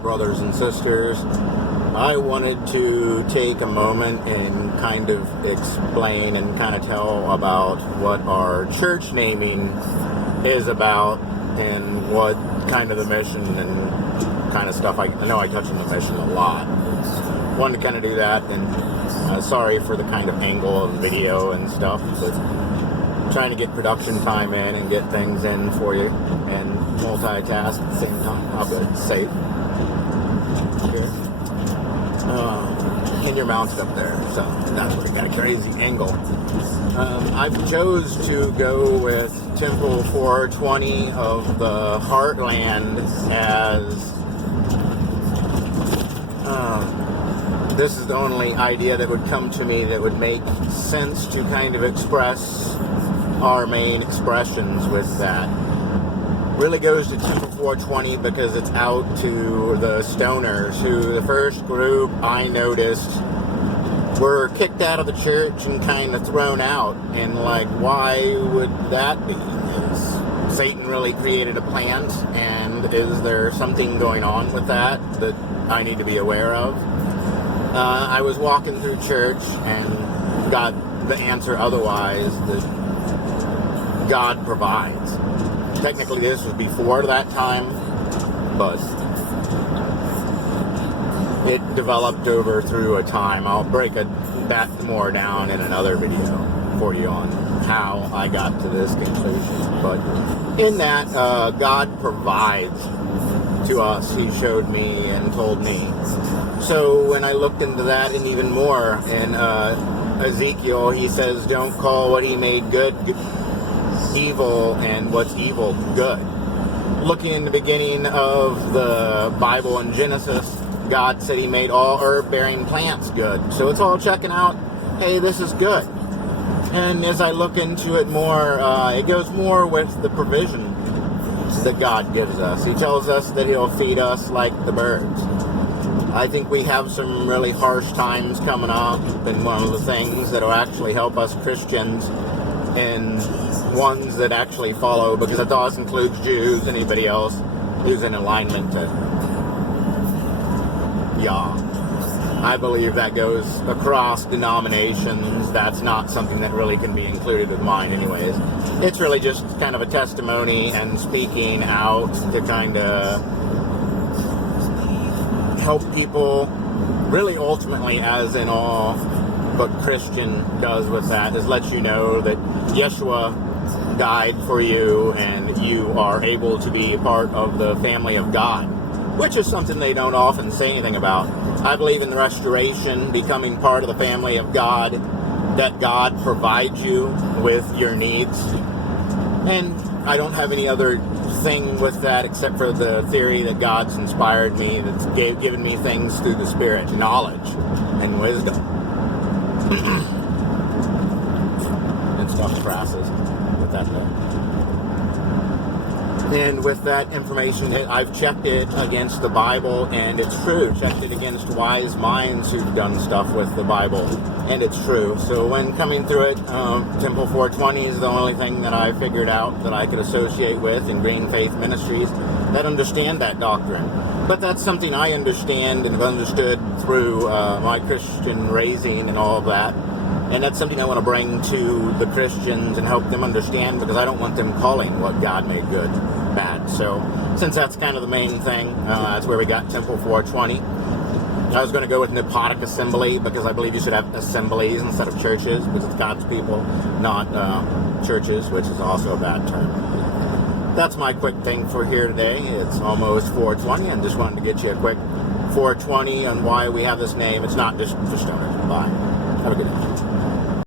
brothers and sisters. I wanted to take a moment and kind of explain and kind of tell about what our church naming is about and what kind of the mission and kind of stuff. I know I touch on the mission a lot. Wanted to kind of do that, and sorry for the kind of angle of the video and stuff, but trying to get production time in and get things in for you and multitask at the same time. But it's safe. Good. And you're mounted up there, so that's what got a crazy angle. I've chose to go with Temple 420 of the Heartland as this is the only idea that would come to me that would make sense to kind of express our main expressions with that. Really goes to Temple 420 because it's out to the stoners, who the first group I noticed were kicked out of the church and kind of thrown out. And like, why would that be? Is Satan really created a plant, and is there something going on with that I need to be aware of? I was walking through church and got the answer otherwise, that God provides. Technically this was before that time, but it developed over through a time. I'll break that more down in another video for you on how I got to this conclusion. But in that, God provides to us. He showed me and told me. So when I looked into that and even more in Ezekiel, he says, don't call what he made good evil and what's evil good. Looking in the beginning of the Bible in Genesis, God said he made all herb-bearing plants good. So it's all checking out, hey, this is good. And as I look into it more, it goes more with the provision that God gives us. He tells us that he'll feed us like the birds. I think we have some really harsh times coming up, and one of the things that will actually help us Christians and ones that actually follow, because that also includes Jews, anybody else who's in alignment to Yah. I believe that goes across denominations. That's not something that really can be included with mine anyways. It's really just kind of a testimony and speaking out to kind of help people, really ultimately, as in all what Christian does with that, is let you know that Yeshua died for you and you are able to be a part of the family of God, which is something they don't often say anything about. I believe in the restoration, becoming part of the family of God, that God provides you with your needs. And I don't have any other thing with that except for the theory that God's inspired me, that's given me things through the Spirit, knowledge and wisdom. And stuff crasses with that though. And with that information, I've checked it against the Bible, and it's true. Checked it against wise minds who've done stuff with the Bible, and it's true. So when coming through it, Temple 420 is the only thing that I figured out that I could associate with in Green Faith Ministries that understand that doctrine. But that's something I understand and have understood through my Christian raising and all of that. And that's something I want to bring to the Christians and help them understand, because I don't want them calling what God made good bad. So since that's kind of the main thing, that's where we got Temple 420. I was going to go with Nepotic Assembly, because I believe you should have assemblies instead of churches, because it's God's people, not churches, which is also a bad term. That's my quick thing for here today. It's almost 420, and just wanted to get you a quick 420 on why we have this name. It's not just for stoners. Bye. Have a good day.